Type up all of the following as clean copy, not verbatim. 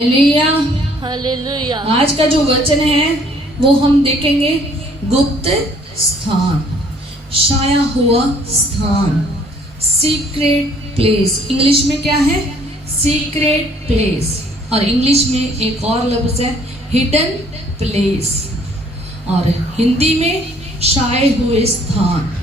Hallelujah. Hallelujah. आज का जो वचन है वो हम देखेंगे गुप्त स्थान, छाया हुआ स्थान, सीक्रेट प्लेस। इंग्लिश में क्या है? Secret place. और इंग्लिश में एक और लफ्ज है हिडन प्लेस, और हिंदी में छाए हुए स्थान।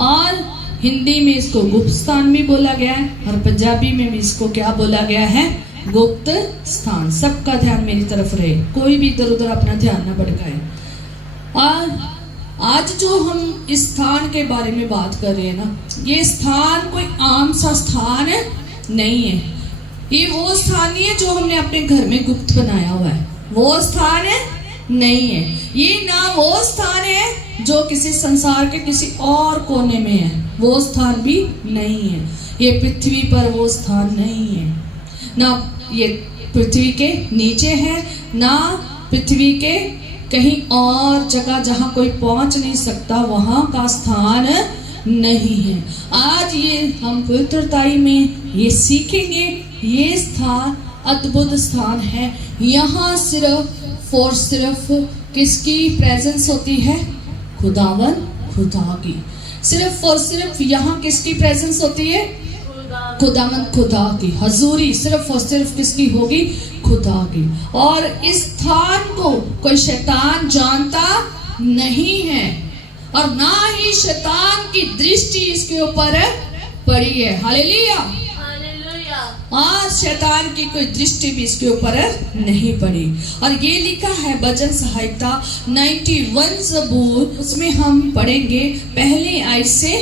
और हिंदी में इसको गुप्त स्थान भी बोला गया है, और पंजाबी में भी इसको क्या बोला गया है? गुप्त स्थान। सबका ध्यान मेरी तरफ रहे, कोई भी इधर उधर अपना ध्यान न भटकाए। और आज जो हम इस स्थान के बारे में बात कर रहे हैं ना, ये स्थान कोई आम सा स्थान नहीं है। ये वो स्थान नहीं है जो हमने अपने घर में गुप्त बनाया हुआ है, वो स्थान नहीं है। ये ना वो स्थान है जो किसी संसार के किसी और कोने में है, वो स्थान भी नहीं है। ये पृथ्वी पर वो स्थान नहीं है, ना ये पृथ्वी के नीचे है, ना पृथ्वी के कहीं और जगह जहां कोई पहुंच नहीं सकता वहां का स्थान नहीं है। आज ये हम पवित्रताई में ये सीखेंगे, ये स्थान अद्भुत स्थान है। यहाँ सिर्फ और सिर्फ किसकी प्रेजेंस होती है? खुदावन खुदा की। सिर्फ और सिर्फ यहाँ किसकी प्रेजेंस होती है? खुदावन खुदा की हजूरी सिर्फ और सिर्फ किसकी होगी? खुदा की। और इस स्थान को कोई शैतान जानता नहीं है, और ना ही शैतान की दृष्टि इसके ऊपर पड़ी है। हालेलुया। आज शैतान की कोई दृष्टि भी इसके ऊपर नहीं पड़ी। और ये लिखा है भजन संहिता 91 ज़बूर, उसमें हम पढ़ेंगे पहली आयत से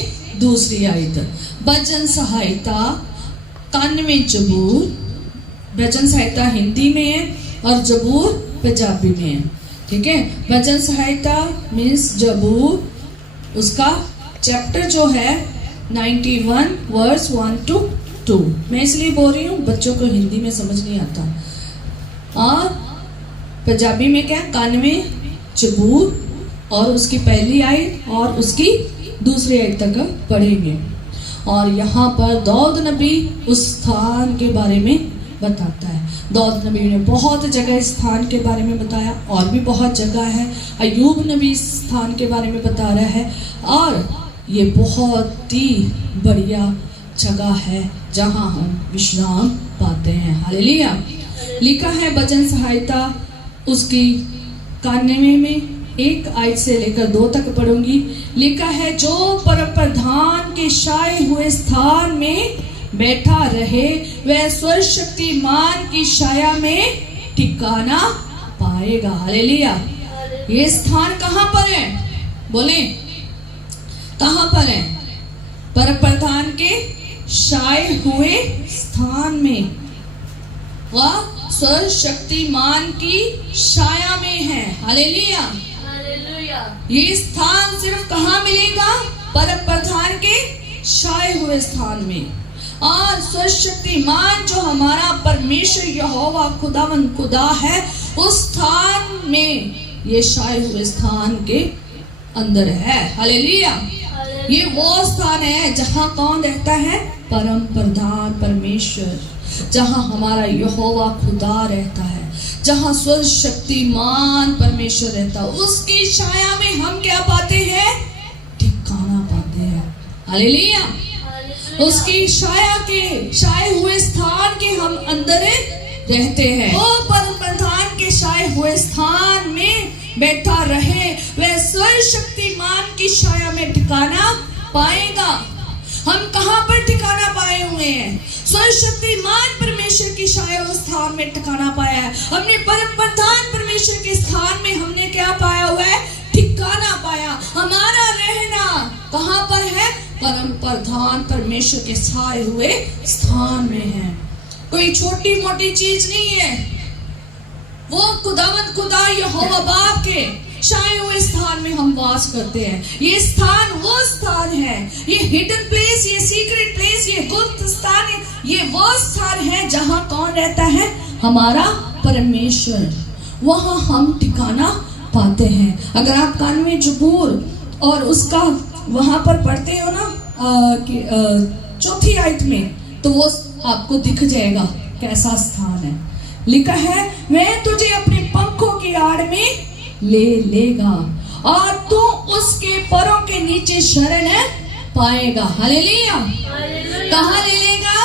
दूसरी आयत। भजन संहिता 91 ज़बूर, भजन संहिता हिंदी में है और ज़बूर पंजाबी में है। ठीक है, भजन संहिता मीन्स ज़बूर, उसका चैप्टर जो है 91 वर्स 1 to 2। मैं इसलिए बोल रही हूँ, बच्चों को हिंदी में समझ नहीं आता। और पंजाबी में क्या? 91 ज़बूर, और उसकी पहली आयत और उसकी दूसरी आयत तक पढ़ेंगे। और यहाँ पर दाऊद नबी उस स्थान के बारे में बताता है। दाऊद नबी ने बहुत जगह इस स्थान के बारे में बताया, और भी बहुत जगह है। अय्यूब नबी इस स्थान के बारे में बता रहा है, और ये बहुत ही बढ़िया जगह है जहाँ हम विश्राम पाते हैं। हालेलुया। लिखा है भजन संहिता उसकी 91 में 1 आयत से लेकर 2 तक पढ़ूंगी। लिखा है, जो परम प्रधान के छाए हुए स्थान में बैठा रहे वह सर्वशक्तिमान की छाया में ठिकाना पाएगा। हालेलुया। ये स्थान कहाँ पर है? बोले कहाँ पर है? परम प्रधान के छाए हुए स्थान में, वह सर्वशक्तिमान की छाया में है। हालेलुया। ये स्थान सिर्फ कहाँ मिलेगा? परम प्रधान के छाए हुए स्थान में। और सर्वशक्तिमान जो हमारा परमेश्वर यहोवा खुदावन खुदा है, उस स्थान में ये छाए हुए स्थान के अंदर है। हालेलुया। ये वो स्थान है जहाँ कौन रहता है? परम प्रधान परमेश्वर, जहाँ हमारा यहोवा खुदा रहता है, जहाँ सर्वशक्तिमान परमेश्वर रहता है। उसकी छाया में हम क्या पाते हैं? ठिकाना पाते हैं। हालेलुया। उसकी छाया के छाए हुए स्थान के हम अंदर रहते हैं। वो परम प्रधान के छाए हुए स्थान में बैठा रहे वह सर्वशक्तिमान की छाया में ठिकाना पाएगा। हम कहाँ पर ठिकाना पाए हुए हैं? सर्वशक्तिमान परमेश्वर की छाया उस स्थान में ठिकाना पाया है। हमने परम प्रधान परमेश्वर के स्थान में हमने क्या पाया हुआ है? ठिकाना पाया। हमारा रहना कहाँ पर है? परम प्रधान परमेश्वर के छाए हुए स्थान में है। कोई छोटी मोटी चीज नहीं है, वो खुदावंद खुदा यहोवा बाप के छाए हुए स्थान में हम वास करते हैं। ये स्थान वो स्थान है, ये हिडन प्लेस, ये सीक्रेट प्लेस, ये गुप्त स्थान है। ये वो स्थान है जहाँ कौन रहता है? हमारा परमेश्वर। वहाँ हम ठिकाना पाते हैं। अगर आप 91 ज़बूर और उसका वहाँ पर पढ़ते हो ना चौथी आयत में, तो वो आपको दिख जाएगा कैसा स्थान है। लिखा है वह तुझे अपने पंखों की आड़ में ले लेगा और तू उसके पैरों के नीचे शरण पाएगा। हालेलुया। कहाँ ले लेगा?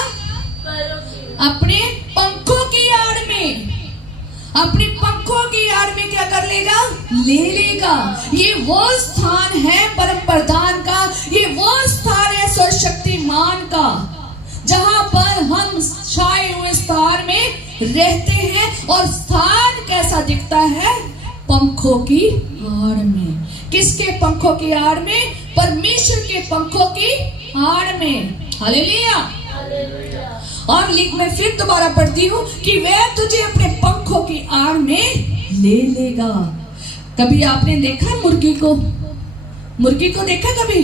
अपने पंखों की आड़ में। अपने पंखों की आड़ में क्या कर लेगा? ले लेगा। ये वो स्थान है परम प्रधान का, ये वो स्थान है सर्वशक्तिमान का, जहां पर हम छाए हुए स्थान में रहते हैं। और स्थान कैसा दिखता है? पंखों की आड़ में। किसके पंखों की आड़ में? परमेश्वर के पंखों की आड़ में। हालेलुया। और मैं फिर दोबारा पढ़ती हूँ कि वह तुझे अपने पंखों की आड़ में ले लेगा। कभी आपने देखा मुर्गी को? मुर्गी को देखा कभी?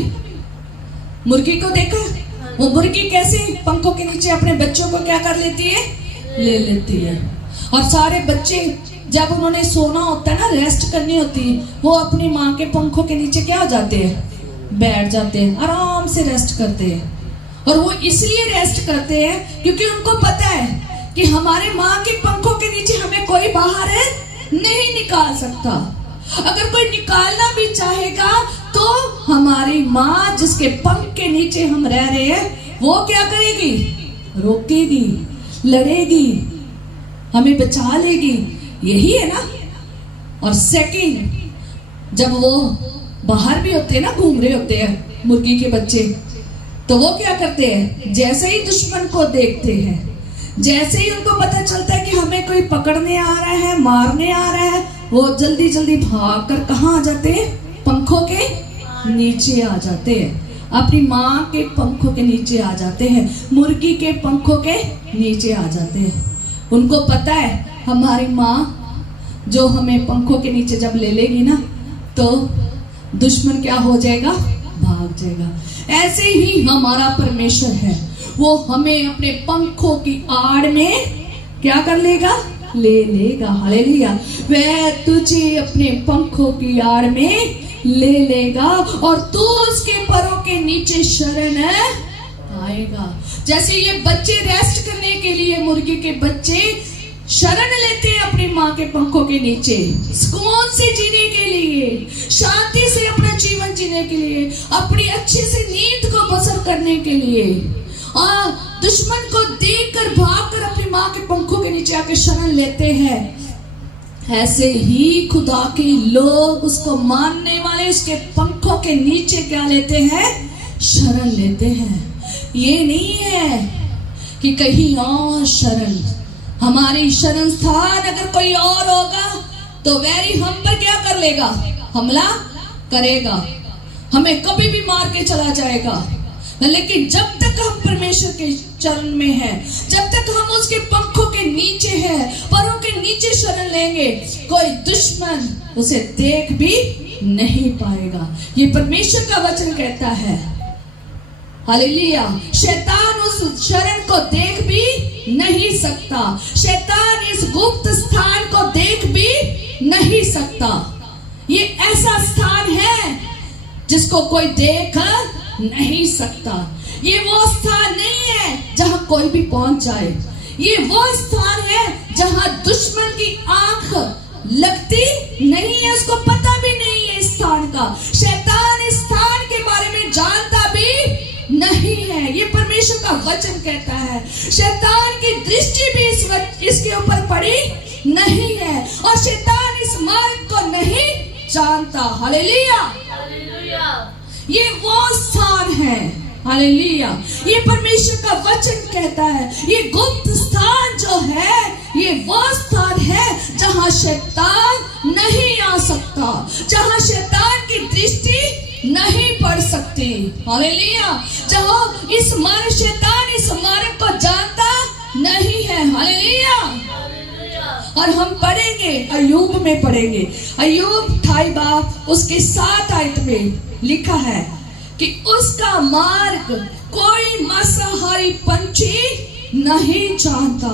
मुर्गी को देखा? वो मुर्गी कैसे पंखों के नीचे अपने बच्चों को क्या कर लेती है? ले लेती है। और सारे बच्चे जब उन्होंने सोना होता है ना, रेस्ट करनी होती है, वो अपनी माँ के पंखों के नीचे क्या हो जाते हैं? बैठ जाते हैं, आराम से रेस्ट करते हैं। और वो इसलिए रेस्ट करते हैं क्योंकि उनको पता है कि हमारे माँ के पंखों के नीचे हमें कोई बाहर नहीं निकाल सकता। अगर कोई निकालना भी चाहेगा तो हमारी माँ जिसके पंख के नीचे हम रह रहे हैं, वो क्या करेगी? रोकेगी, लड़ेगी, हमें बचा लेगी। यही है ना। और सेकंड, जब वो बाहर भी होते हैं ना, घूम रहे होते हैं मुर्गी के बच्चे, तो वो क्या करते हैं? जैसे ही दुश्मन को देखते हैं, जैसे ही उनको पता चलता है कि हमें कोई पकड़ने आ रहा है, मारने आ रहा है, वो जल्दी जल्दी भाग कर कहाँ आ जाते हैं? पंखों के नीचे आ जाते हैं। अपनी माँ के पंखों के नीचे आ जाते हैं, मुर्गी के पंखों के नीचे आ जाते हैं। उनको पता है हमारी माँ जो हमें पंखों के नीचे जब ले लेगी ना, तो दुश्मन क्या हो जाएगा? भाग जाएगा। ऐसे ही हमारा परमेश्वर है, वो हमें अपने पंखों की आड़ में क्या कर लेगा? ले लेगा। हालेलुया। वह तुझे अपने पंखों की आड़ में ले लेगा और तू उसके पैरों के नीचे शरण आएगा। जैसे ये बच्चे रेस्ट करने के लिए, मुर्गी के बच्चे शरण लेते हैं अपनी माँ के पंखों के नीचे, सुकून से जीने के लिए, शांति से अपना जीवन जीने के लिए, अपनी अच्छे से नींद को बसर करने के लिए, और दुश्मन को देखकर भागकर अपनी माँ के पंखों के नीचे आके शरण लेते हैं। ऐसे ही खुदा के लोग, उसको मानने वाले, उसके पंखों के नीचे क्या लेते हैं? शरण लेते हैं। ये नहीं है कि कहीं और शरण, हमारी शरण स्थान अगर कोई और होगा तो वैरी हम पर क्या कर लेगा? हमला करेगा, हमें कभी भी मार के चला जाएगा। लेकिन जब तक हम परमेश्वर के चरण में हैं, जब तक हम उसके पंखों के नीचे हैं, पैरों के नीचे शरण लेंगे, कोई दुश्मन उसे देख भी नहीं पाएगा। ये परमेश्वर का वचन कहता है। हालेलुया। शैतान उस शरण को देख भी नहीं सकता, शैतान इस गुप्त स्थान को देख भी नहीं सकता। ये ऐसा स्थान है जिसको कोई देख नहीं सकता। ये वो स्थान नहीं है जहां कोई भी पहुंच जाए। ये वो स्थान है जहां दुश्मन की आंख लगती नहीं है, उसको पता भी नहीं है इस स्थान का। शैतान इस स्थान के बारे में जानता भी नहीं है। ये परमेश्वर का वचन कहता है। शैतान की दृष्टि भी इसके ऊपर पड़ी नहीं है और शैतान इस मार्ग को नहीं जानता। हालेलुया। ये वो स्थान है। हालेलुया। ये परमेश्वर का वचन कहता है, ये गुप्त स्थान जो है, ये वो स्थान है जहां शैतान नहीं आ सकता, जहां शैतान की दृष्टि नहीं पड़ सकती। हालेलुया। जहां इस मार्ग, शैतान इस मार्ग को जानता नहीं है। हालेलुया। और हम पढ़ेंगे, अय्यूब में पढ़ेंगे, अय्यूब 28 बाब उसके 7 आयत में लिखा है कि उसका मार्ग कोई मांसाहारी पंछी नहीं जानता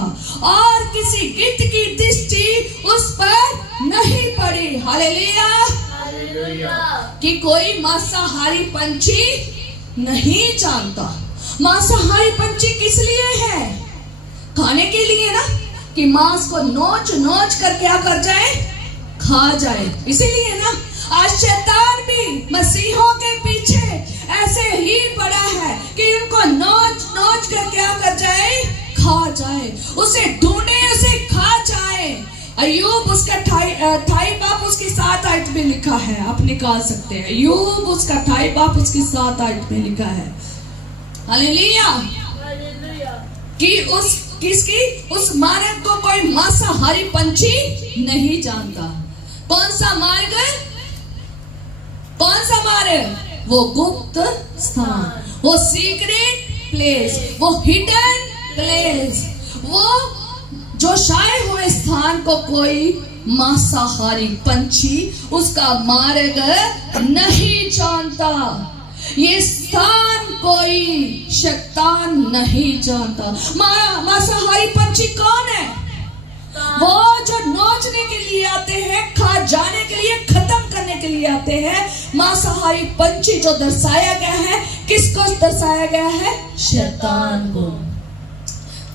और किसी गिद्ध की दृष्टि उस पर नहीं पड़ी। हालेलुया। कि कोई मांसाहारी पंछी नहीं जानता। मांसाहारी पंछी किस लिए है? खाने के लिए ना। कि मांस को नोच नोच कर क्या कर जाए, खा जाए। इसीलिए ना आज शैतान भी मसीहों के पीछे ऐसे ही पड़ा है कि उनको नोच नोच कर क्या कर जाए, खा जाए। उसे ढूंढे, उसे खा जाए। अय्यूब उसका 28 बाप उसकी 7 आयत में लिखा है, आप निकाल सकते हैं। अय्यूब उसका 28 बाप उसकी 7 आयत में लिखा है। हालेलुया। कि उस मार्ग को कोई मांसाहारी पंछी नहीं जानता। कौन सा मार्ग? कौन सा मार्ग? वो गुप्त स्थान, वो सीक्रेट प्लेस, वो हिडन प्लेस, वो जो छाए हुए स्थान को कोई मांसाहारी पंछी उसका मार्ग नहीं जानता। ये स्थान कोई शैतान नहीं जानता। मांसाहारी पंछी कौन है? वो जो नोचने के लिए आते हैं, खा जाने के लिए, खत्म करने के लिए आते हैं। मांसाहारी पंछी जो दर्शाया गया है, किसको दर्शाया गया है? शैतान को।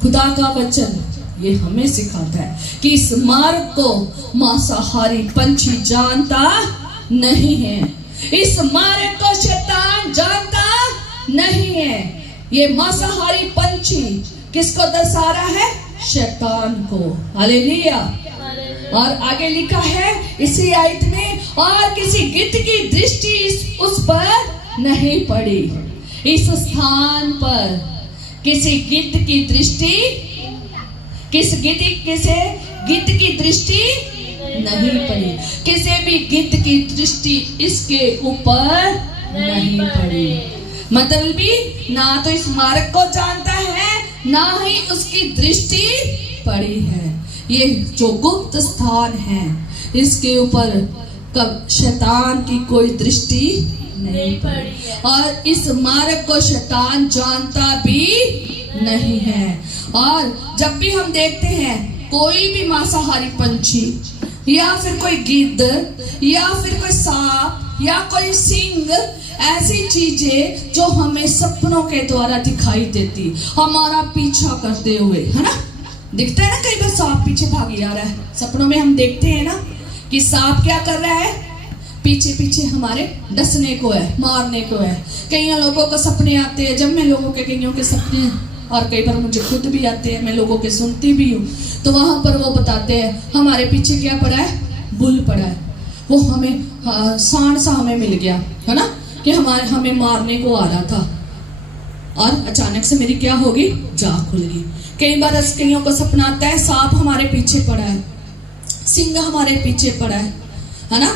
खुदा का वचन ये हमें सिखाता है कि इस मार्ग को मांसाहारी पंछी जानता नहीं है। इस मार्ग को शैतान जानता नहीं है। ये मांसाहारी पंछी किसको दर्शा रहा है? शैतान को। हालेलुया। और आगे लिखा है इसी आयत में, और किसी गिद्ध की दृष्टि उस पर नहीं पड़ी। इस स्थान पर किसी गिद्ध की दृष्टि, किसे गिद्ध की दृष्टि नहीं पड़ी। किसी भी गिद्ध की दृष्टि इसके ऊपर नहीं पड़ी। मतलब भी ना तो इस मार्ग को जानता है, ना ही उसकी दृष्टि पड़ी है। ये जो गुप्त स्थान है, इसके ऊपर कब शैतान की कोई दृष्टि नहीं पड़ी। और इस मार्ग को शैतान जानता भी नहीं है। और जब भी हम देखते हैं कोई भी मांसाहारी पंछी या फिर कोई गिद्ध या फिर कोई सांप या कोई सिंह, ऐसी चीजें जो हमें सपनों के द्वारा दिखाई देती, हमारा पीछा करते हुए, है ना, दिखता है ना। कई बार सांप पीछे भागी आ रहा है, सपनों में हम देखते हैं ना कि सांप क्या कर रहा है, पीछे पीछे हमारे डसने को है, मारने को है। कई लोगों को सपने आते हैं। जब मैं लोगों के कईयों के सपने, और कई बार मुझे खुद भी आते हैं, मैं लोगों के सुनती भी हूँ, तो वहां पर वो बताते हैं हमारे पीछे क्या पड़ा है, बुल पड़ा है। वो हमें सांड सा हमें मिल गया, है ना, कि हमें मारने को आ रहा था, और अचानक से मेरी क्या होगी, जाग खुल गई। कई बार कईयों को सपना आता है सांप हमारे पीछे पड़ा है, सिंह हमारे पीछे पड़ा है ना,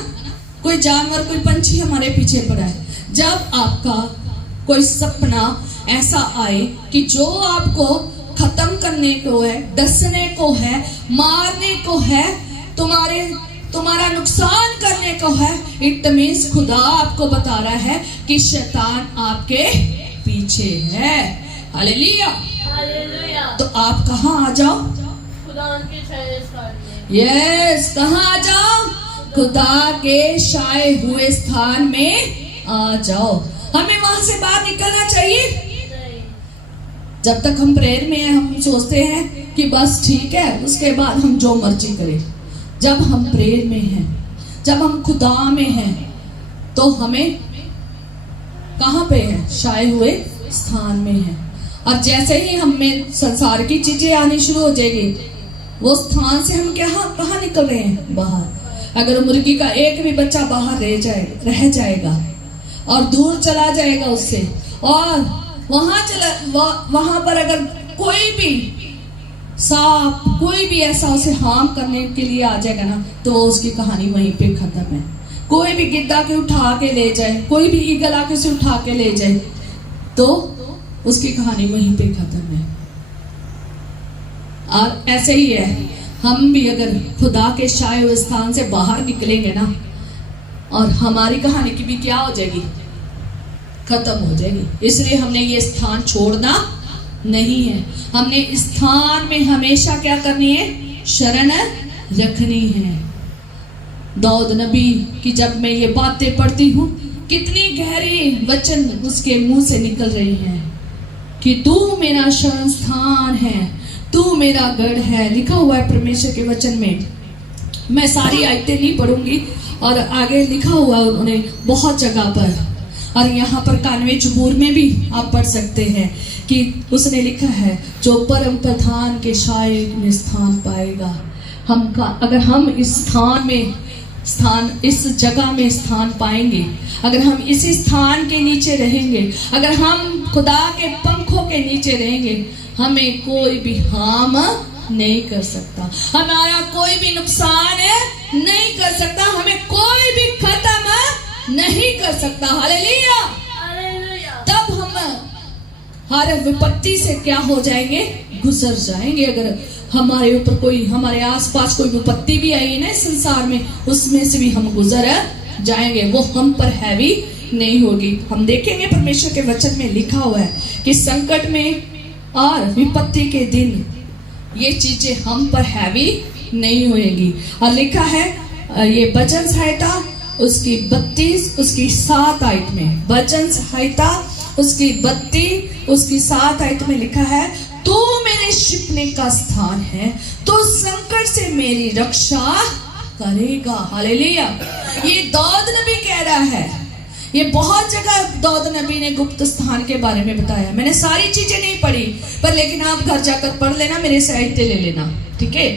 कोई जानवर, कोई पंछी हमारे पीछे पड़ा है। जब आपका कोई सपना ऐसा आए कि जो आपको खत्म करने को है, डसने को है, मारने को है, तुम्हारा नुकसान करने को है, इट मीन्स खुदा आपको बता रहा है कि शैतान आपके पीछे है। हालेलुया। तो आप कहाँ आ जाओ? खुदा के छाए स्थान में। यस, कहाँ आ जाओ? खुदा के छाए हुए स्थान में आ जाओ। हमें वहां से बाहर निकलना चाहिए। जब तक हम प्रेयर में हैं, हम सोचते हैं कि बस ठीक है, उसके बाद हम जो मर्जी करें। जब हम प्रेयर में हैं, जब हम खुदा में हैं, तो हमें कहाँ पे है? छाए हुए स्थान में है। और जैसे ही हमें संसार की चीजें आनी शुरू हो जाएगी, वो स्थान से हम कहाँ निकल रहे हैं? बाहर। अगर मुर्गी का एक भी बच्चा बाहर रह जाएगा और दूर चला जाएगा उससे, और वहां पर अगर कोई भी सांप, कोई भी ऐसा उसे हार्म करने के लिए आ जाएगा ना, तो उसकी कहानी वहीं पे खत्म है। कोई भी गिद्ध के उठा के ले जाए, कोई भी ईगल आके उसे उठा के ले जाए, तो उसकी कहानी वहीं पे खत्म है। और ऐसे ही है, हम भी अगर खुदा के छाए हुए स्थान से बाहर निकलेंगे ना, और हमारी कहानी की भी क्या हो जाएगी? खत्म हो जाएगी। इसलिए हमने ये स्थान छोड़ना नहीं है। हमने इस स्थान में हमेशा क्या करनी है? शरण रखनी है। दाऊद नबी की जब मैं ये बातें पढ़ती हूँ, कितनी गहरी वचन उसके मुंह से निकल रही हैं कि तू मेरा शरण स्थान है, तू मेरा गढ़ है, लिखा हुआ है परमेश्वर के वचन में। मैं सारी आयतें नहीं पढ़ूंगी, और आगे लिखा हुआ है उन्होंने बहुत जगह पर, और यहाँ पर 91 जबूर में भी आप पढ़ सकते हैं कि उसने लिखा है, जो परम प्रधान के साए में स्थान पाएगा। अगर हम इस इस जगह में स्थान पाएंगे, अगर हम इसी स्थान के नीचे रहेंगे, अगर हम खुदा के पंखों के नीचे रहेंगे, हमें कोई भी हार्म नहीं कर सकता, हमारा कोई भी नुकसान नहीं कर सकता, हमें कोई भी खत्म नहीं कर सकता। हालेलुया। तब हम हर विपत्ति से क्या हो जाएंगे, गुजर जाएंगे। अगर हमारे ऊपर कोई, हमारे आसपास कोई विपत्ति भी आई है ना इस संसार में, उसमें से भी हम गुजर जाएंगे, वो हम पर हैवी नहीं होगी। हम देखेंगे परमेश्वर के वचन में लिखा हुआ है कि संकट में और विपत्ति के दिन ये चीजें हम पर हैवी नहीं होएगी। और लिखा है ये भजन संहिता उसकी 32 उसकी 7 आयत में, भजन संहिता उसकी 32 उसकी 7 आयत में लिखा है, तू मेरे छिपने का स्थान है, तो संकट से मेरी रक्षा करेगा। हालेलुया। ये दाऊद नबी कह रहा है। ये बहुत जगह दाऊद नबी ने गुप्त स्थान के बारे में बताया। मैंने सारी चीजें नहीं पढ़ी, पर लेकिन आप घर जाकर पढ़ लेना, मेरे साहित्य ले लेना, ठीक है।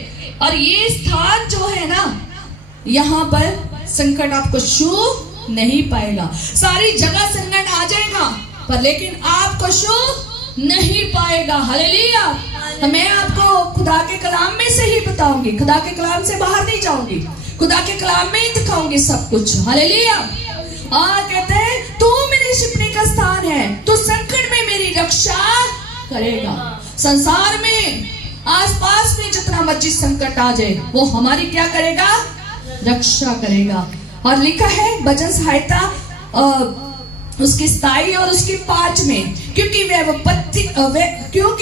और ये स्थान जो है ना, यहाँ पर संकट आपको छू नहीं पाएगा। सारी जगह संकट आ जाएगा, पर लेकिन आपको छू नहीं पाएगा। हालेलुया। मैं आपको खुदा के कलाम में से ही बताऊंगी, खुदा के कलाम से बाहर नहीं जाऊंगी, खुदा के कलाम में ही दिखाऊंगी सब कुछ। हालेलुया। और कहते हैं, तू मेरे छिपने का स्थान है, तू संकट में मेरी रक्षा करेगा। संसार में आसपास में जितना मर्जी संकट आ जाए, वो हमारी क्या करेगा, रक्षा करेगा। और लिखा है भजन संहिता उसकी 27 और उसकी 5 में, क्योंकि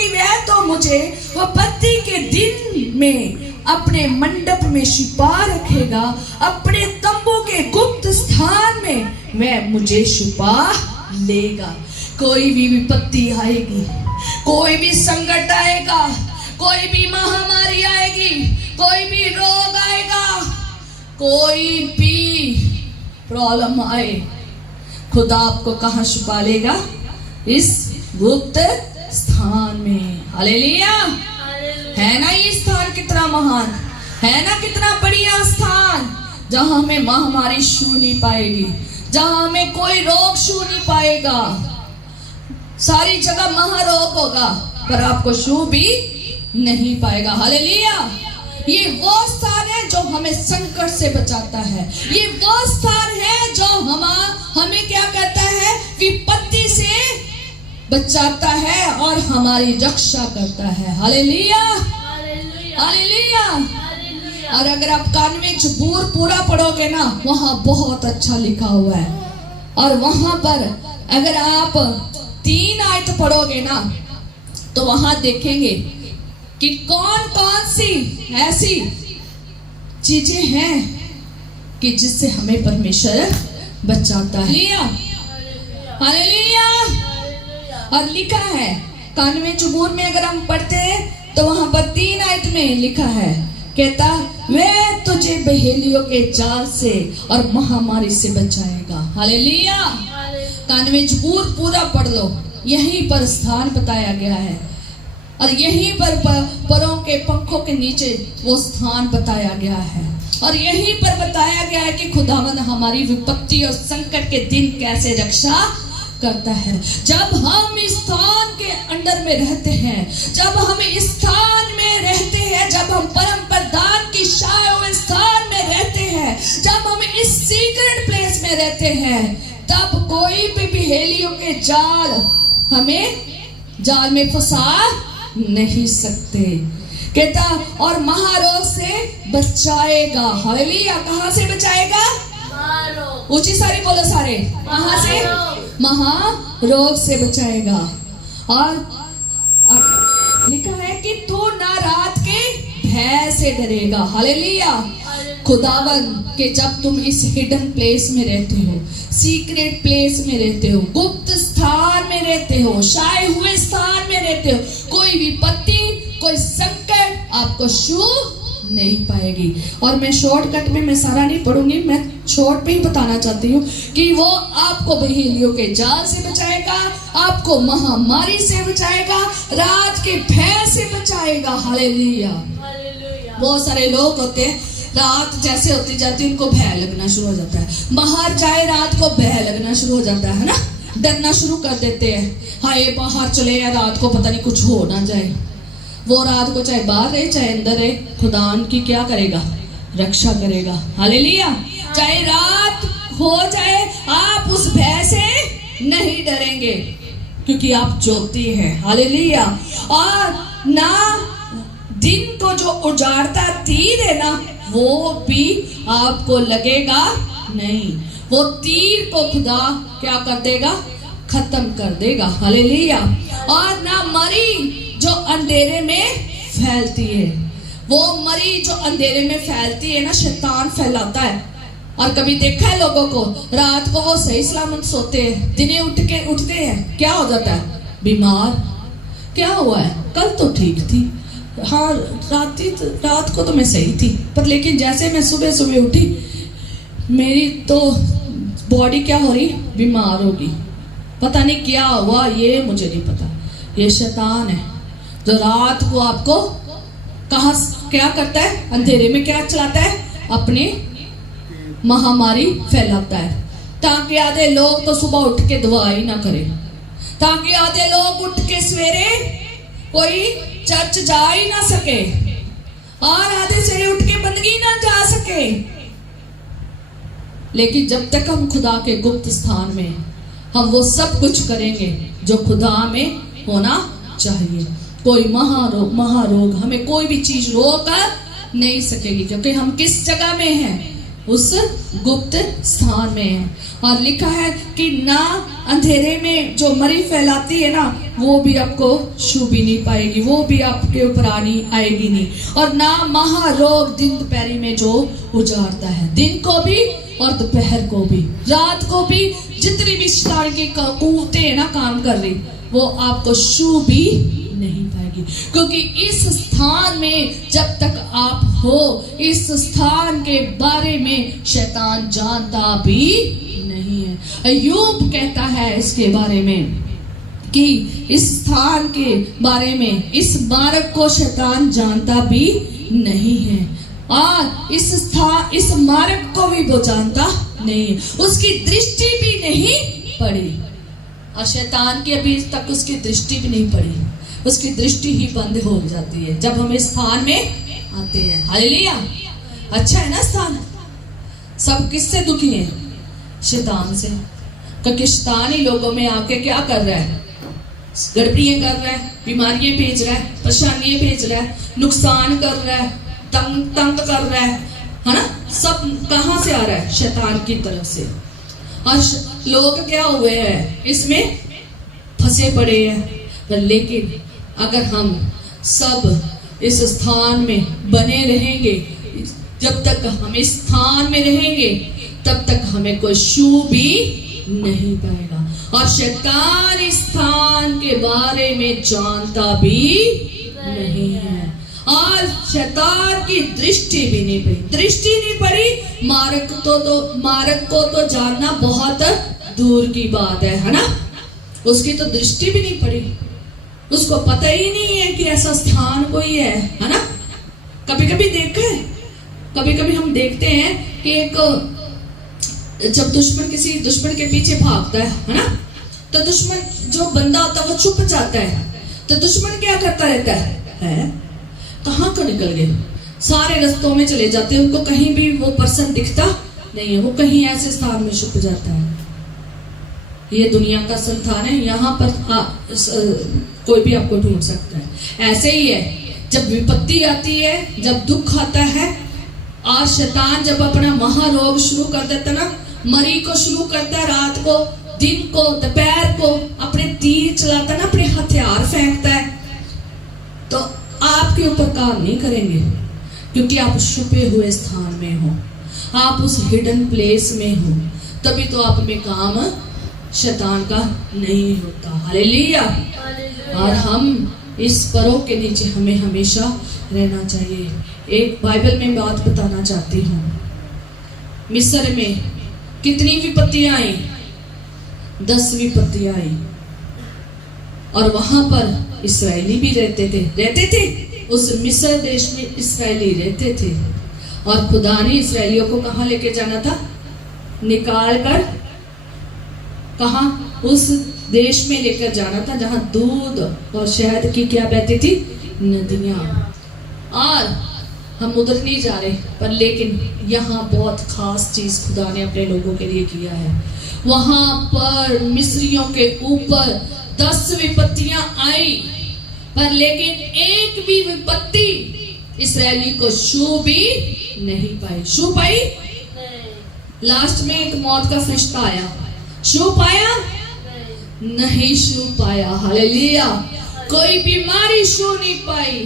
वह तो मुझे विपत्ति के दिन में अपने मंडप में छिपा रखेगा, अपने तंबू के गुप्त स्थान में वह मुझे छिपा लेगा। कोई भी विपत्ति आएगी, कोई भी संकट आएगा, कोई भी महामारी आएगी, कोई भी रोग आएगा, कोई भी प्रॉब्लम आए, खुदा आपको कहाँ छुपा लेगा, इस गुप्त स्थान में। हालेलुया। है ना ये स्थान कितना महान है ना, कितना बढ़िया स्थान, जहां हमें महामारी छू नहीं पाएगी, जहां हमें कोई रोग छू नहीं पाएगा। सारी जगह महारोग होगा, पर आपको छू भी नहीं पाएगा। हालेलुया। ये वो स्थान है जो हमें संकट से बचाता है, ये वो स्थान है जो हमें क्या करता है, विपत्ति से बचाता है और हमारी रक्षा करता है। हालेलुया। हालेलुया। और अगर आप 91 जबूर पूरा पढ़ोगे ना, वहां बहुत अच्छा लिखा हुआ है। और वहां पर अगर आप 3 आयत पढ़ोगे ना, तो वहां देखेंगे कि कौन कौन सी ऐसी चीजें हैं कि जिससे हमें परमेश्वर बचाता है। हालेलुया। और लिखा है 91 जबूर में अगर हम पढ़ते हैं तो वहां पर 3 आयत में लिखा है, कहता वह तुझे बहेलियों के जाल से और महामारी से बचाएगा। हालेलुया। 91 जबूर पूरा पढ़ लो, यहीं पर स्थान बताया गया है, और यहीं पर परों के पंखों के नीचे वो स्थान बताया गया है, और यहीं पर बताया गया है कि खुदावंद हमारी विपत्ति और संकट के दिन कैसे रक्षा करता है। जब हम इस स्थान के अंडर में रहते हैं, जब हम इस स्थान में रहते हैं, जब हम परम प्रधान की छाए हुए स्थान में रहते हैं, जब हम इस सीक्रेट प्लेस में रहते हैं, तब कोई भी बहेलियों के जाल हमें जाल में फंसा नहीं सकते। कहता और महारोग से बचाएगा। हालेलुया। कहां से बचाएगा, ऊंची सारी बोलो सारे, कहां से, महारोग से बचाएगा। और लिखा है कि तू ना रात के भय से डरेगा। हालेलुया। खुदावन के जब तुम इस हिडन प्लेस में रहते हो, सीक्रेट प्लेस में रहते हो, गुप्त स्थान में रहते हो, छाए हुए स्थान में रहते हो, कोई विपत्ति, कोई संकट आपको छू नहीं पाएगी। और मैं शॉर्टकट में मैं सारा नहीं पढ़ूंगी, मैं शॉर्ट में ही बताना चाहती हूँ कि वो आपको बहेलियों के जाल से बचाएगा, आपको महामारी से बचाएगा, रात के भय से बचाएगा। हालेलुया। हालेलुया। बहुत सारे लोग होते हैं रात जैसे होती जाती है उनको भय लगना शुरू हो जाता है, बाहर जाए रात को भय लगना शुरू हो जाता है ना, डरना शुरू कर देते हैं। हाय बाहर चले या रात को पता नहीं कुछ हो ना जाए। वो रात को चाहे बाहर रहे चाहे अंदर रहे, खुदान की क्या करेगा, रक्षा करेगा। हालेलुया। चाहे रात हो जाए आप उस भय से नहीं डरेंगे क्योंकि आप ज्योति हैं। हालेलुया। और ना दिन को जो उजाड़ता तीर है ना वो भी आपको लगेगा नहीं, वो तीर को खुदा क्या कर देगा, खत्म कर देगा। हालेलुया। और ना मरी जो अंधेरे में फैलती है, वो मरी जो अंधेरे में फैलती है ना शैतान फैलाता है। और कभी देखा है लोगों को रात को वो सही सलामत सोते हैं, दिने उठते हैं क्या हो जाता है, बीमार। क्या हुआ है, कल तो ठीक थी, हाँ रात को तो मैं सही थी, पर लेकिन जैसे मैं सुबह सुबह उठी मेरी तो बॉडी क्या हो रही, बीमार होगी। पता नहीं क्या हुआ, ये मुझे नहीं पता। ये शैतान है जो रात को आपको कहाँ क्या करता है, अंधेरे में क्या चलाता है, अपने महामारी फैलाता है, ताकि आधे लोग तो सुबह उठ के दुआ ही ना करें, ताकि आधे लोग उठ के सवेरे कोई चर्च जा ही ना सके, और आधे सवेरे उठ के बंदगी ना जा सके। लेकिन जब तक हम खुदा के गुप्त स्थान में, हम वो सब कुछ करेंगे जो खुदा में होना चाहिए। कोई महारोग हमें कोई भी चीज रोक नहीं सकेगी, क्योंकि हम किस जगह में हैं, उस गुप्त स्थान में हैं। और लिखा है कि ना अंधेरे में जो मरी फैलाती है ना वो भी आपको छू भी नहीं पाएगी, वो भी आपके ऊपर आएगी नहीं। और ना महारोग दिन दोपहरी में जो उजाड़ता है, दिन को भी और दोपहर को भी, रात को भी, जितनी भी शैतान की कुव्वतें है ना काम कर रही, वो आपको छू भी नहीं पाएगी। क्योंकि इस स्थान में जब तक आप हो, इस स्थान के बारे में शैतान जानता भी नहीं है। अय्यूब कहता है इसके बारे में कि इस स्थान के बारे में, इस मार्ग को शैतान जानता भी नहीं है, और इस मार्ग को भी वो जानता नहीं है, उसकी दृष्टि भी नहीं पड़ी। और शैतान की अभी तक उसकी दृष्टि भी नहीं पड़ी, उसकी दृष्टि ही बंद हो जाती है जब हम इस स्थान में आते हैं। हालेलुया। अच्छा है ना स्थान। सब किससे दुखी हैं, शैतान से, क्योंकि शैतान ही लोगों में आके क्या कर रहा है, गड़बड़ियां कर रहा है, बीमारियां भेज रहा है, परेशानियां भेज रहा है, नुकसान कर रहा है, तंग कर रहा है ना। सब कहां से आ रहा है, शैतान की तरफ से। और लोग क्या हुए हैं, इसमें फंसे पड़े हैं। पर लेकिन अगर हम सब इस स्थान में बने रहेंगे, जब तक हम इस स्थान में रहेंगे तब तक हमें कोई छू भी नहीं पाएगा। और शैतान इस स्थान के बारे में जानता भी नहीं है, और शैतान की दृष्टि भी नहीं पड़ी। दृष्टि नहीं पड़ी, मार्ग को तो जानना बहुत दूर की बात है ना। उसकी तो दृष्टि भी नहीं पड़ी, उसको पता ही नहीं है कि ऐसा स्थान कोई है ना। कभी कभी हम देखते हैं कि एक जब किसी दुश्मन के पीछे भागता है ना, तो दुश्मन जो बंदा होता है वो छुप जाता है, तो दुश्मन क्या करता रहता है कहाँ को निकल गए, सारे रास्तों में चले जाते हैं, उनको कहीं भी वो पर्सन दिखता नहीं है, वो कहीं ऐसे स्थान में छुप जाता है। ये दुनिया का संस्थान है, यहाँ पर कोई भी आपको ढूंढ सकता है। ऐसे ही है, जब विपत्ति आती है, जब दुख आता है, और शैतान जब अपना महारोग शुरू कर देता ना, मरी को शुरू करता है, रात को, दिन को, दोपहर को अपने तीर चलाता है ना, अपने हथियार फेंकता है, तो आपके ऊपर काम नहीं करेंगे, क्योंकि आप छुपे हुए स्थान में हो, आप उस हिडन प्लेस में हो, तभी तो आप में काम शैतान का नहीं होता। हालेलुया। और हम इस परों के नीचे हमें हमेशा रहना चाहिए। एक बाइबल में बात बताना चाहती हूँ। मिस्र में कितनी विपत्तियां आई? 10 विपत्तियां आई। और वहां पर इस्राएली भी रहते थे। उस मिस्र देश में इस्राएली रहते थे। और खुदा ने इस्राएलियों को कहाँ लेके जाना था? निकाल कर कहाँ? उस देश में लेकर जाना था जहां दूध और शहद की क्या बहती थी? नदियां। और हम उधर नहीं जा रहे, पर लेकिन यहाँ बहुत खास चीज खुदा ने अपने लोगों के लिए किया है। वहां पर मिस्रियों के ऊपर 10 विपत्तियां आई, पर लेकिन एक भी विपत्ति इस्राएली को छू भी नहीं पाई। छू पाई? लास्ट में एक मौत का फरिश्ता आया, छू पाया? नहीं छू पाया। हालेलुया। कोई बीमारी छू नहीं पाई,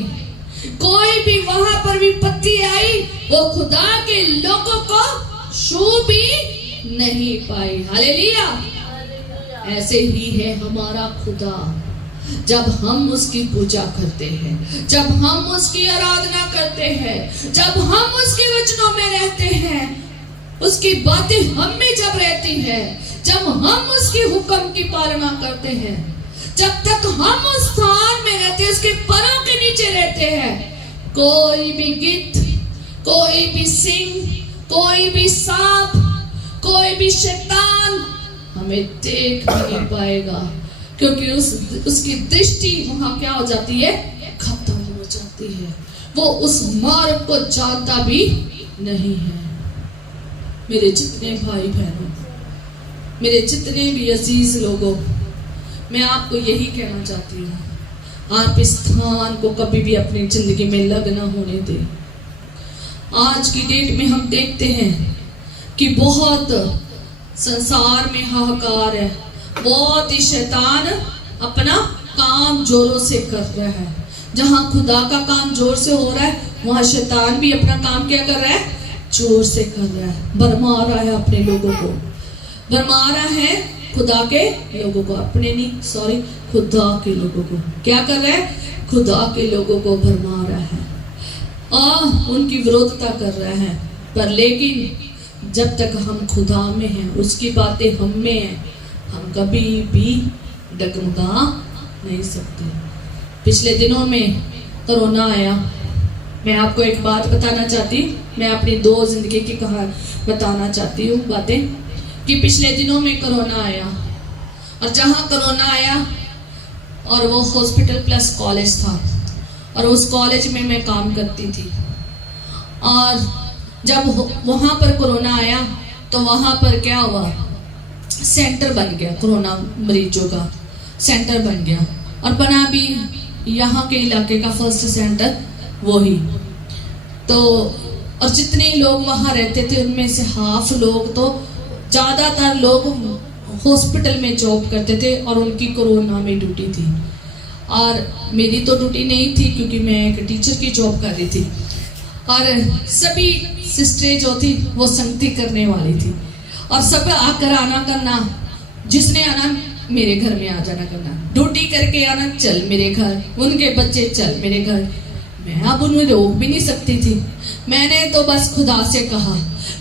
कोई भी वहां पर विपत्ति आई वो खुदा के लोगों को छू भी नहीं पाई। हालेलुया। ऐसे ही है हमारा खुदा। जब हम उसकी पूजा करते हैं, जब हम उसकी आराधना करते हैं, जब हम उसके वचनों में रहते हैं, उसकी बातें हम में जब रहती है, जब हम उसके हुक्म की पालना करते हैं, जब तक हम उस स्थान में रहते हैं, उसके परों के नीचे रहते हैं, कोई भी गिद्ध, कोई भी सिंह, कोई भी सांप, कोई भी शैतान हमें देख नहीं पाएगा, क्योंकि उसकी दृष्टि वहां क्या हो जाती है? खत्म हो जाती है। वो उस मार्ग को जानता भी नहीं है। मेरे जितने भाई बहनों, मेरे जितने भी अजीज लोगों, मैं आपको यही कहना चाहती हूँ, आप इस स्थान को कभी भी अपनी जिंदगी में लग ना होने दें। आज की डेट में हम देखते हैं कि बहुत संसार में हाहाकार है, बहुत ही शैतान अपना काम जोरों से कर रहा है। जहां खुदा का काम जोर से हो रहा है, वहां शैतान भी अपना काम क्या कर रहा है? जोर से कर रहा है। भरमा रहा है अपने लोगों को, भरमा रहा है खुदा के लोगों को, अपने नहीं, सॉरी, खुदा के लोगों को। क्या कर रहा है? खुदा के लोगों को भरमा रहा है और उनकी विरोधता कर रहा है। पर लेकिन जब तक हम खुदा में हैं, उसकी बातें हम में हैं, हम कभी भी डगमगा नहीं सकते। पिछले दिनों में कोरोना आया। मैं आपको एक बात बताना चाहती हूँ, मैं अपनी 2 जिंदगी की कहानी बताना चाहती हूँ बातें, कि पिछले दिनों में कोरोना आया, और जहाँ कोरोना आया और वो हॉस्पिटल प्लस कॉलेज था, और उस कॉलेज में मैं काम करती थी। और जब वहाँ पर कोरोना आया तो वहाँ पर क्या हुआ? सेंटर बन गया, कोरोना मरीजों का सेंटर बन गया, और बना भी यहाँ के इलाके का फर्स्ट सेंटर वही। तो और जितने लोग वहाँ रहते थे उनमें से हाफ लोग, तो ज़्यादातर लोग हॉस्पिटल में जॉब करते थे और उनकी कोरोना में ड्यूटी थी। और मेरी तो ड्यूटी नहीं थी क्योंकि मैं एक टीचर की जॉब कर रही थी, और सभी सिस्टरें जो थी वो संगति करने वाली थी, और सब आकर आना करना, जिसने आना मेरे घर में आ जाना करना, ड्यूटी करके आना, चल मेरे घर, उनके बच्चे चल मेरे घर। मैं अब उन्हें रोक भी नहीं सकती थी। मैंने तो बस खुदा से कहा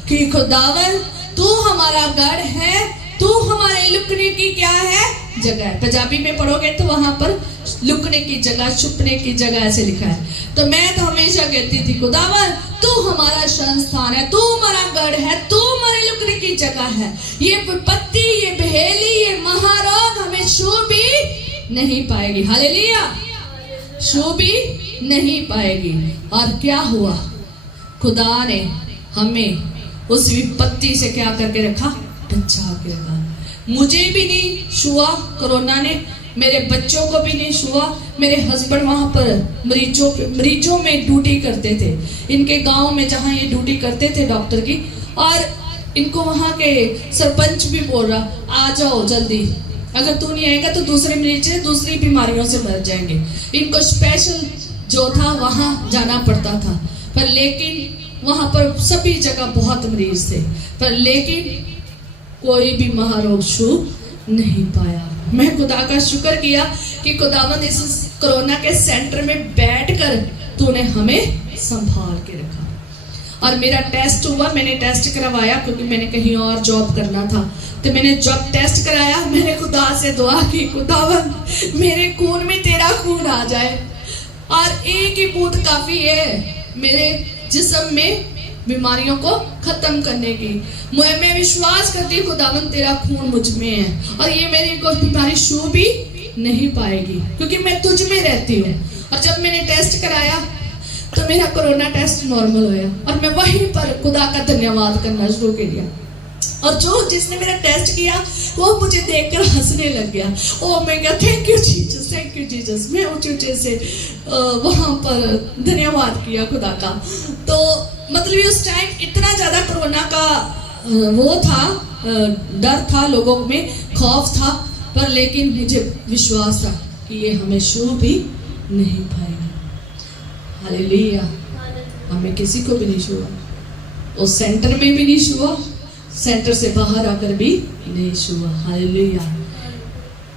कि खुदावन, तू हमारा गढ़ है, तू हमारे लुकने की क्या है? जगह। पंजाबी में पढ़ोगे तो वहां पर लुकने की जगह, छुपने की जगह ऐसे लिखा है। तो मैं तो हमेशा कहती थी, खुदावन तू हमारा संस्थान है, तू हमारा गढ़ है, तू हमारे लुकने की जगह है। ये विपत्ति, ये बहेली, ये महारोग हमें छू भी नहीं पाएगी। हालेलुया। छू भी नहीं पाएगी। और क्या हुआ? खुदा ने हमें उस विपत्ति से क्या करके रखा? बचा के रखा। मुझे भी नहीं छुआ कोरोना ने, मेरे बच्चों को भी नहीं छुआ। मेरे हस्बैंड वहां पर मरीजों में ड्यूटी करते थे, इनके गांव में जहां ये ड्यूटी करते थे डॉक्टर की, और इनको वहां के सरपंच भी बोल रहा, आ जाओ जल्दी, अगर तू नहीं आएगा तो दूसरे मरीज दूसरी बीमारियों से मर जाएंगे। इनको स्पेशल जो था वहां जाना पड़ता था, पर लेकिन वहां पर सभी जगह बहुत मरीज थे, पर लेकिन कोई भी महारोग छू नहीं पाया। मैं खुदा का शुक्र किया कि खुदावंद इस कोरोना के सेंटर में बैठकर तूने हमें संभाल के रखा। और मेरा टेस्ट हुआ, मैंने टेस्ट करवाया क्योंकि मैंने कहीं और जॉब करना था। तो मैंने जब टेस्ट कराया, मैंने खुदा से दुआ की, खुदावन मेरे खून में तेरा खून आ जाए और एक ही बूंद काफी है मेरे जिस्म में बीमारियों को खत्म करने की। मैं विश्वास करती हूँ खुदावन तेरा खून मुझ में है और ये मेरी कोई बीमारी छू भी नहीं पाएगी क्योंकि मैं तुझ में रहती हूँ। और जब मैंने टेस्ट कराया तो मेरा कोरोना टेस्ट नॉर्मल होया और मैं वहीं पर खुदा का धन्यवाद करना शुरू कर दिया। और जिसने मेरा टेस्ट किया वो मुझे देखकर हंसने लग गया। ओ मैं क्या, thank you Jesus, thank you Jesus. मैं ऊंचे से वहां पर धन्यवाद किया खुदा का। तो मतलब उस टाइम इतना ज्यादा कोरोना का वो था, डर था, लोगों में खौफ था, पर लेकिन मुझे विश्वास था कि ये हमें छू भी नहीं पाएगा। हालेलुया। हमें किसी को भी नहीं छुआ, उस सेंटर में भी नहीं छुआ, सेंटर से बाहर आकर भी नहीं छुआ। हालेलुया।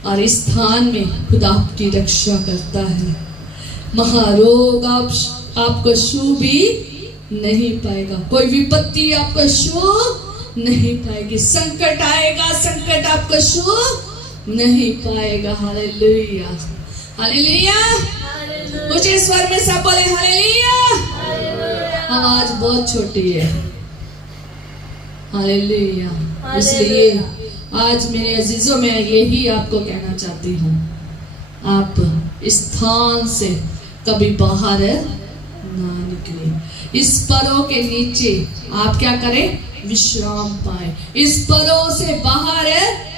और इस स्थान में खुदा आपकी रक्षा करता है। महारोग आपको छू भी नहीं पाएगा, कोई विपत्ति आपको छू नहीं पाएगी, संकट आएगा, संकट आपको छू नहीं पाएगा। Hallelujah, hallelujah. ऊंचे स्वर में सब बोले हालेलुया। आवाज बहुत छोटी है। हालेलुया। इसलिए आज मेरे अजीजों में यही आपको कहना चाहती हूँ, आप इस स्थान से कभी बाहर ना निकले। इस परों के नीचे आप क्या करें, विश्राम पाए, इस परों से बाहर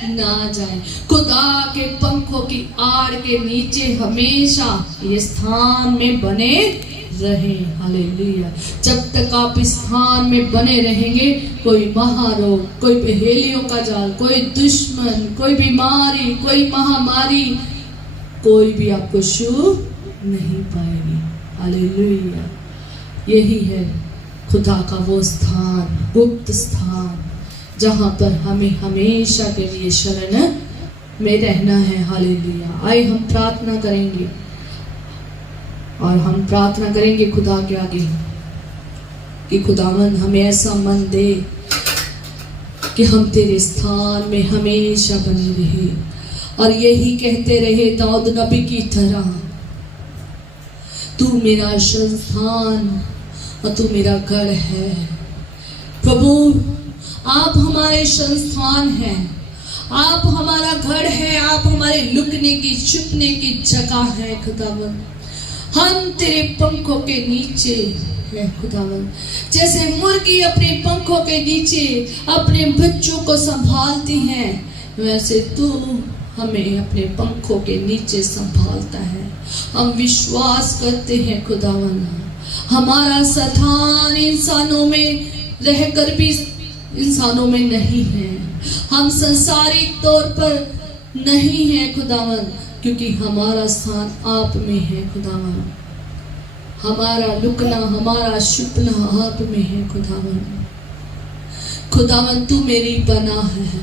ना जाए। खुदा के पंखों की आड़ के नीचे हमेशा ये स्थान में बने रहे। हालेलुया। जब तक आप इस स्थान में बने रहेंगे, कोई महारोग, कोई पहेलियों का जाल, कोई दुश्मन, कोई बीमारी, कोई महामारी, कोई भी आपको छू नहीं पाएगी। हालेलुया। यही है खुदा का वो स्थान, गुप्त स्थान, जहां पर हमें हमेशा के लिए शरण में रहना है। हालेलुया। आइए हम प्रार्थना करेंगे और हम प्रार्थना करेंगे खुदा के आगे कि खुदावन हमें ऐसा मन दे कि हम तेरे स्थान में हमेशा बने रहे और यही कहते रहे दाऊद नबी की तरह, तू मेरा संस्थान और तू मेरा गढ़ है। प्रभु आप हमारे संस्थान हैं, आप हमारा गढ़ है, आप हमारे लुकने की छुपने की जगह है। खुदावन हम तेरे पंखों के नीचे है। खुदावन जैसे मुर्गी अपने पंखों के नीचे अपने बच्चों को संभालती है, वैसे तू हमें अपने पंखों के नीचे संभालता है। हम विश्वास करते हैं खुदावन, हमारा स्थान इंसानों में रहकर भी इंसानों में नहीं है, हम संसारिक तौर पर नहीं है खुदावन, क्योंकि हमारा स्थान आप में है खुदावन। हमारा लुकना, हमारा छुपना आप में है खुदावन। खुदावन तू मेरी पनाह है,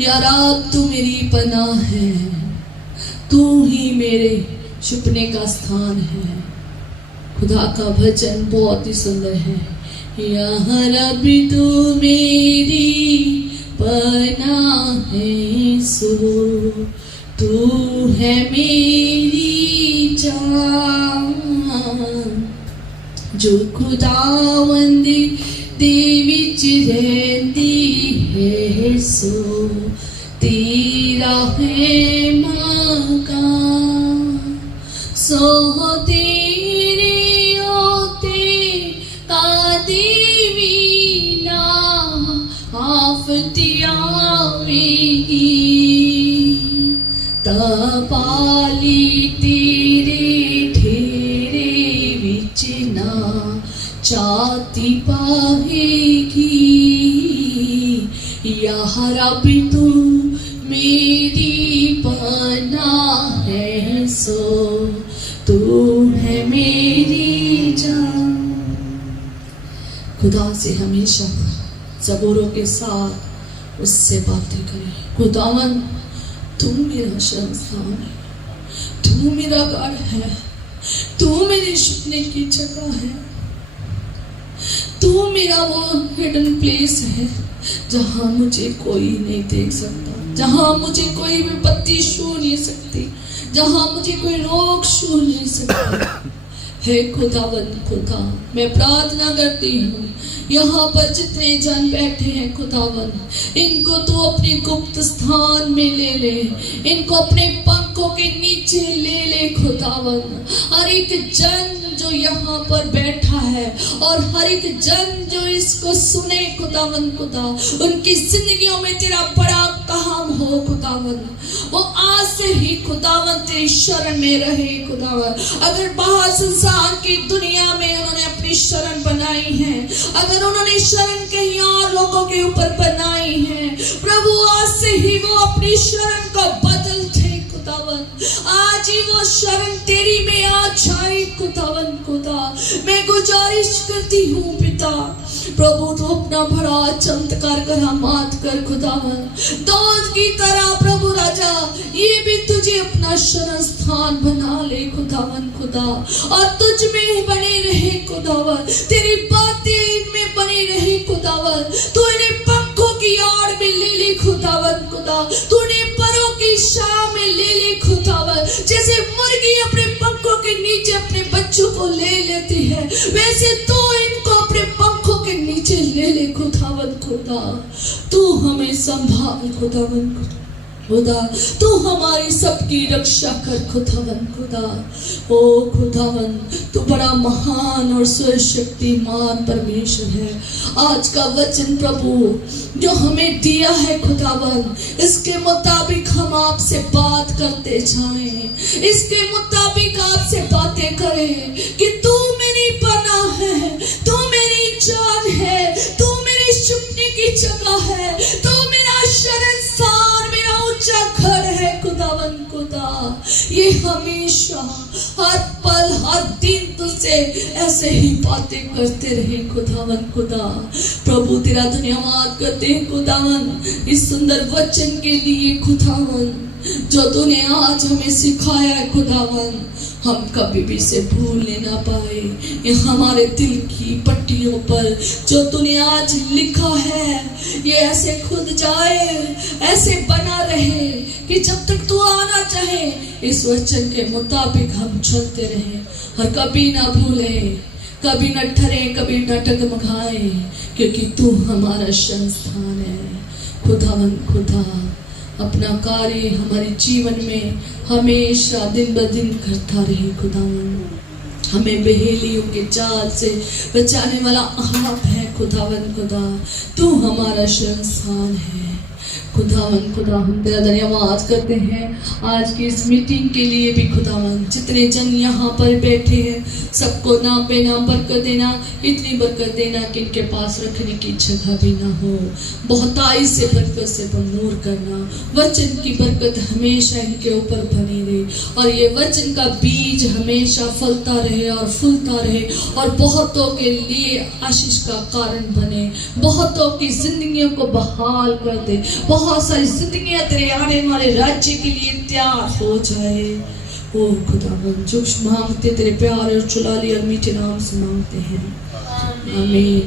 या रब तू मेरी पनाह है, तू ही मेरे छुपने का स्थान है। खुदा का भजन बहुत ही सुंदर है, या रब तू मेरी पनाह है, सो तू है मेरी जान, जो खुदावंद दे विच रहंदी है, सो तेरा है मकान, सो तेरे ओते कादी वीना आफती आवेगी, तपाली तेरे ठेरे विच ना चाती पाएगी, या रब तू मेरी पनाह है, सो तू है मेरी जान। खुदा से हमेशा ज़बूरों के साथ उससे बातें करें। खुदावन तुम मेरा संस्थान है, तू मेरा घर है, तू मेरे छुपने की जगह है, तू मेरा वो हिडन प्लेस है जहां मुझे कोई नहीं देख सकता, जहां मुझे कोई विपत्ति छू नहीं सकती, जहां मुझे कोई रोग छू नहीं सकता। हे खुदावंद खुदा, मैं प्रार्थना करती हूँ यहाँ पर जितने जन बैठे हैं खुदावन, इनको तू अपने गुप्त स्थान में ले ले, इनको अपने पंखों के नीचे ले ले खुदावन। हर एक जन जो यहाँ पर बैठा है और हर एक जन जो इसको सुने खुदावन खुदा, उनकी जिंदगियों में तेरा बड़ा काम हो खुदावन। वो आज से ही खुदावन तेरी शरण में रहे खुदावन। अगर बाहर संसार की दुनिया में उन्होंने अपनी शरण बनाई है, अगर उन्होंने शरण कहीं और लोगों के ऊपर बनाई है, प्रभु आज से ही वो अपनी शरण को बदलते खुदावन। आज ही वो शरण तेरी में आ जाए खुदावन खुदा। मैं गुजारिश करती हूँ पिता, प्रभु तो अपना बड़ा चमत्कार करामात कर खुदावन। दाऊद की तरह प्रभु राजा ये भी तुझे अपना शरण स्थान बना ले खुदावन खुदा, और तुझ में बने रहे खुदावन, तेरी बातें इनमें बनी रहे खुदावन। तू इन्हें पंखों की आड़ में ले ले खुदावन खुदा, तूने परों की छांव में ले ले खुदावन। जैसे मुर्गी अपने पंखों के नीचे अपने बच्चों को ले लेती है, वैसे तू इनको अपने पंखों के नीचे ले ले खुदावन खुदा। तू हमें संभाल खुदावन खुदा, तू हमारी सबकी रक्षा कर खुदावन खुदा। ओ खुदावन, तू बड़ा महान और सर्वशक्तिमान परमेश्वर है। आज का वचन प्रभु जो हमें दिया है खुदावन, इसके मुताबिक हम आपसे बात करते जाएं, इसके मुताबिक आपसे बातें करें कि तू मेरी पनाह है, तू मेरी जान है, तू मेरी छुपने की जगह है, तू मेरा शरणस्थान, मेरा ऊंचा घर है खुदावन खुदा। ये हमेशा हर पल हर दिन तुझसे ऐसे ही बातें करते रहे खुदावन खुदा। प्रभु तेरा धन्यवाद करते हैं खुदावन इस सुंदर वचन के लिए खुदावन, जो तूने आज हमें सिखाया है खुदावन। हम कभी भी इसे भूलने ना पाए। ये हमारे दिल की पट्टियों पर जो तूने आज लिखा है, ये ऐसे खुद जाए, ऐसे बना रहे कि जब तक तू आना चाहे इस वचन के मुताबिक हम चलते रहे और कभी ना भूले, कभी न ठहरे, कभी न डगमगाए, क्योंकि तू हमारा संस्थान है खुदावन खुदा। अपना कार्य हमारे जीवन में हमेशा दिन ब दिन करता रहे खुदावन। हमें बहेलियों के जाल से बचाने वाला आप है खुदावन खुदा। तू हमारा शरणस्थान है खुदावन खुदा। हम तेरा धन्यवाद करते हैं आज की इस मीटिंग के लिए भी खुदावन। जितने जन यहाँ पर बैठे हैं सबको नाम पे नाम बरकत देना, इतनी बरकत देना कि इनके पास रखने की जगह भी ना हो। बहुताई से बरकत से भरपूर करना, वचन की बरकत हमेशा इनके ऊपर बनी रहे और ये वचन का बीज हमेशा फलता रहे और फूलता रहे और बहुतों के लिए आशीष का कारण बने, बहुतों की जिंदगियों को बहाल कर दे, बहुत सारी जिंदगियां तेरे आने वाले राज्य के लिए तैयार हो जाए। ओ खुदावन, जो मांगते तेरे प्यारे और चुलाली और मीठे नाम से मांगते हैं, आमीन।